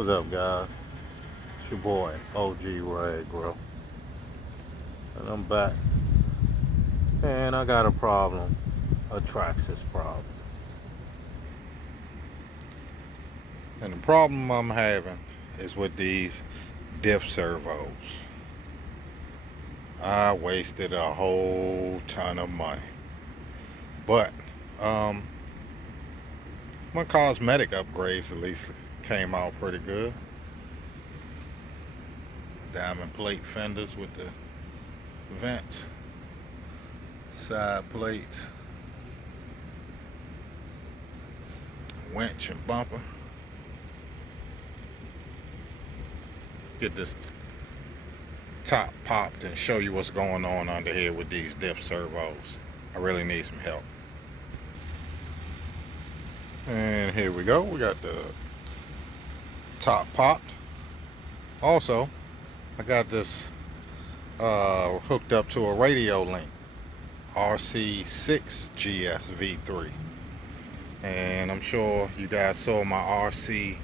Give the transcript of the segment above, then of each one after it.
What's up, guys? It's your boy OG Rag, bro, and I'm back. And I got a problem, a Traxxas problem. And the problem I'm having is with these diff servos. I wasted a whole ton of money, but my cosmetic upgrades at least came out pretty good. Diamond plate fenders with the vents, side plates, winch and bumper. Get this top popped and show you what's going on under here with these diff servos. I really need some help. And here we go. We got the top popped. Also, I got this hooked up to a radio link, RC6 GS V3. And I'm sure you guys saw my RC4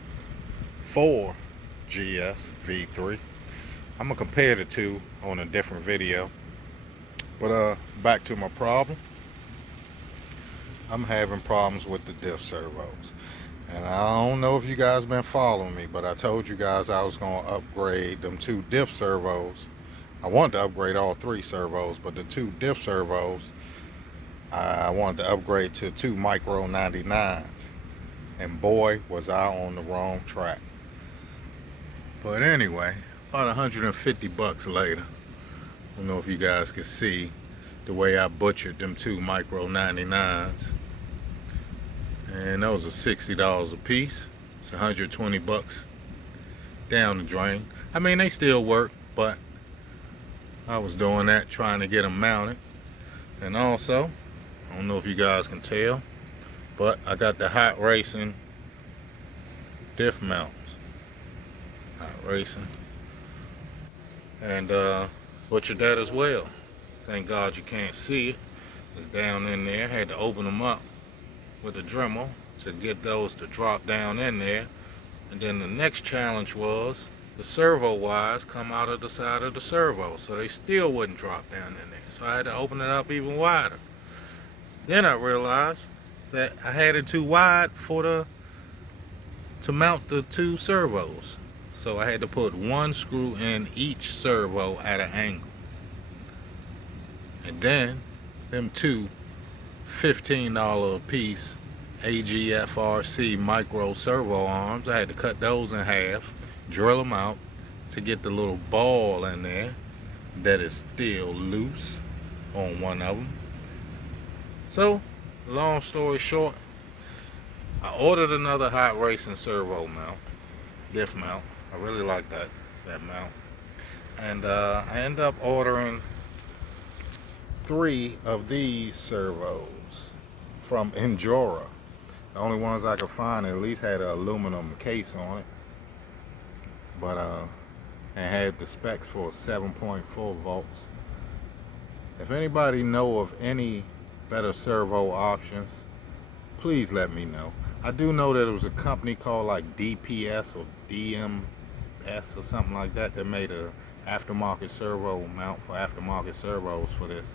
GS V3. I'm gonna compare the two on a different video. But back to my problem. I'm having problems with the diff servos. And I don't know if you guys been following me, but I told you guys I was gonna upgrade them two diff servos. I wanted to upgrade all three servos, but the two diff servos, I wanted to upgrade to two Micro 99s. And boy, was I on the wrong track. But anyway, about 150 bucks later, I don't know if you guys can see the way I butchered them two Micro 99s. And those are $60 a piece. It's 120 bucks down the drain. I mean, they still work, but I was doing that trying to get them mounted. And also, I don't know if you guys can tell, but I got the Hot Racing diff mounts. Hot Racing. And butchered that as well. Thank God you can't see it. It's down in there. Had to open them up with a Dremel to get those to drop down in there. And then the next challenge was the servo wires come out of the side of the servo, so they still wouldn't drop down in there. So I had to open it up even wider. Then I realized that I had it too wide to mount the two servos. So I had to put one screw in each servo at an angle. And then them two $15 a piece Reefs RC Micro servo arms, I had to cut those in half, drill them out to get the little ball in there that is still loose on one of them. So, long story short, I ordered another Hot Racing servo mount, diff mount. I really like that mount. And I ended up ordering 3 of these servos from Endura. The only ones I could find at least had an aluminum case on it, but and had the specs for 7.4 volts. If anybody know of any better servo options, please let me know. I do know that it was a company called like DPS or DMS or something like that that made a aftermarket servo mount for aftermarket servos for this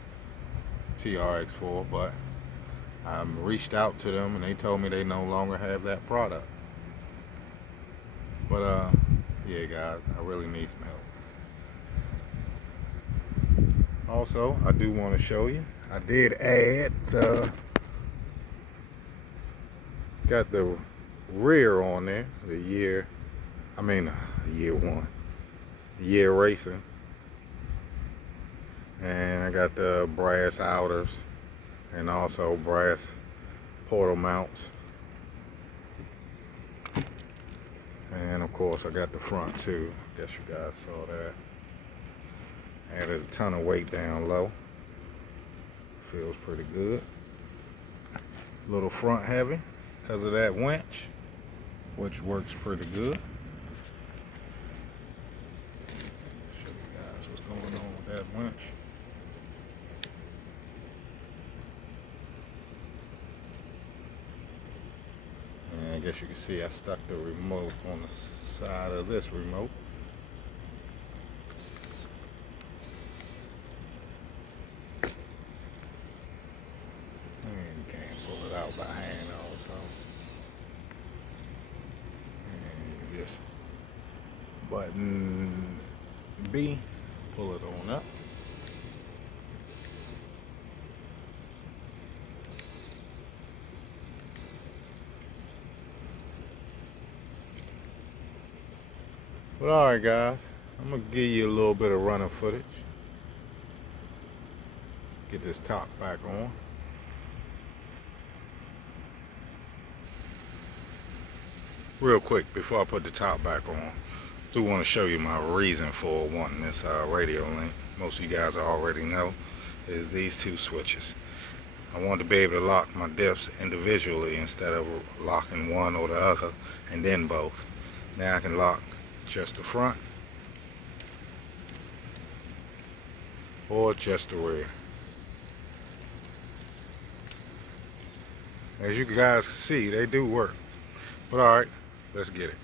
TRX-4, but I reached out to them and they told me they no longer have that product. But yeah, guys, I really need some help. Also, I do want to show you, I did add got the rear on there, the year racing, and I got the brass outers and also brass portal mounts, and of course I got the front too. Guess you guys saw that. Added a ton of weight down low. Feels pretty good. A little front heavy because of that winch, which works pretty good. Show you guys what's going on with that winch. guess you can see I stuck the remote on the side of this remote. And you can't pull it out by hand also. And you just button B, pull it on up. But alright guys, I'm going to give you a little bit of running footage. Get this top back on. Real quick, before I put the top back on, I do want to show you my reason for wanting this radio link. Most of you guys already know is these two switches. I want to be able to lock my diffs individually instead of locking one or the other and then both. Now I can lock just the front or just the rear. As you guys can see, they do work. But alright, let's get it.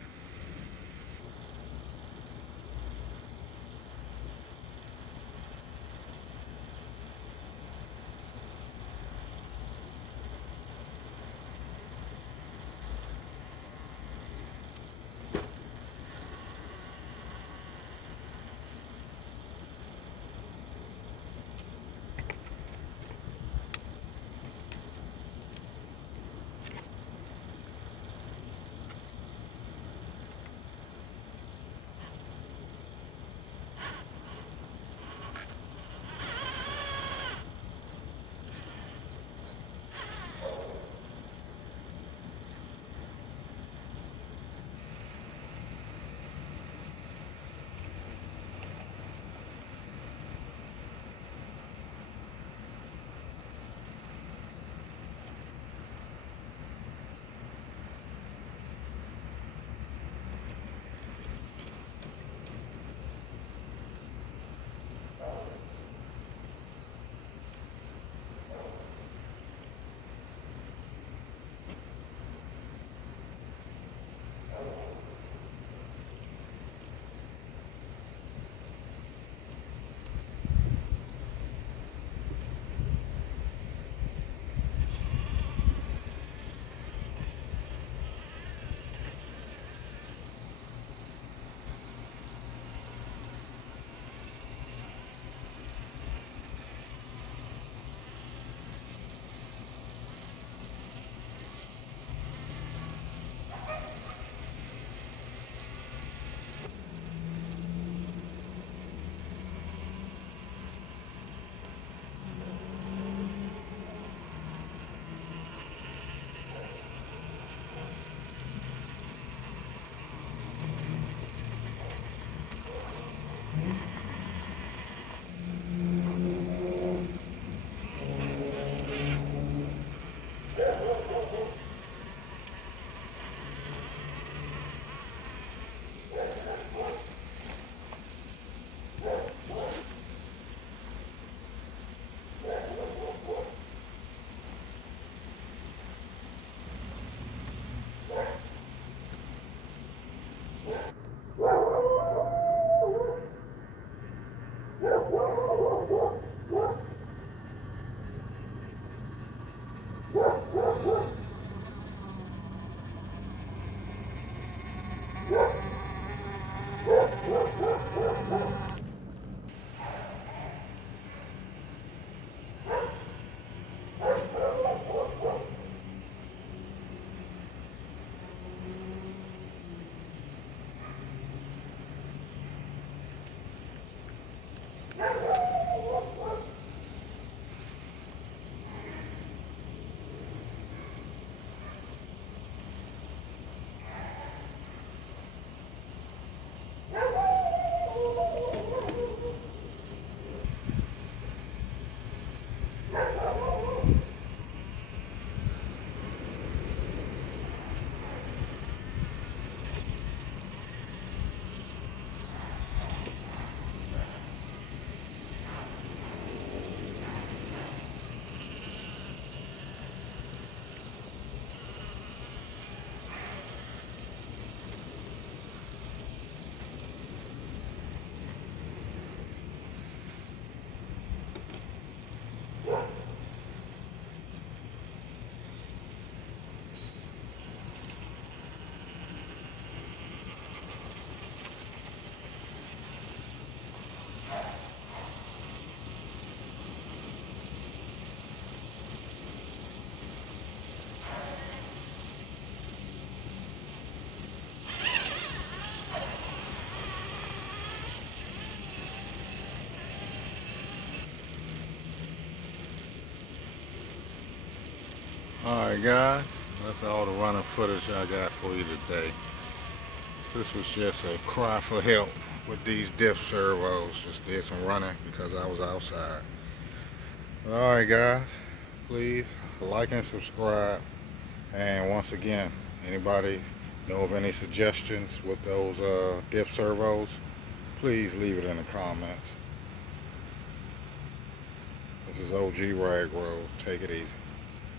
Alright guys, that's all the running footage I got for you today. This was just a cry for help with these diff servos. Just did some running because I was outside. Alright guys, please like and subscribe. And once again, anybody know of any suggestions with those diff servos, please leave it in the comments. This is OG Rag Road. Take it easy.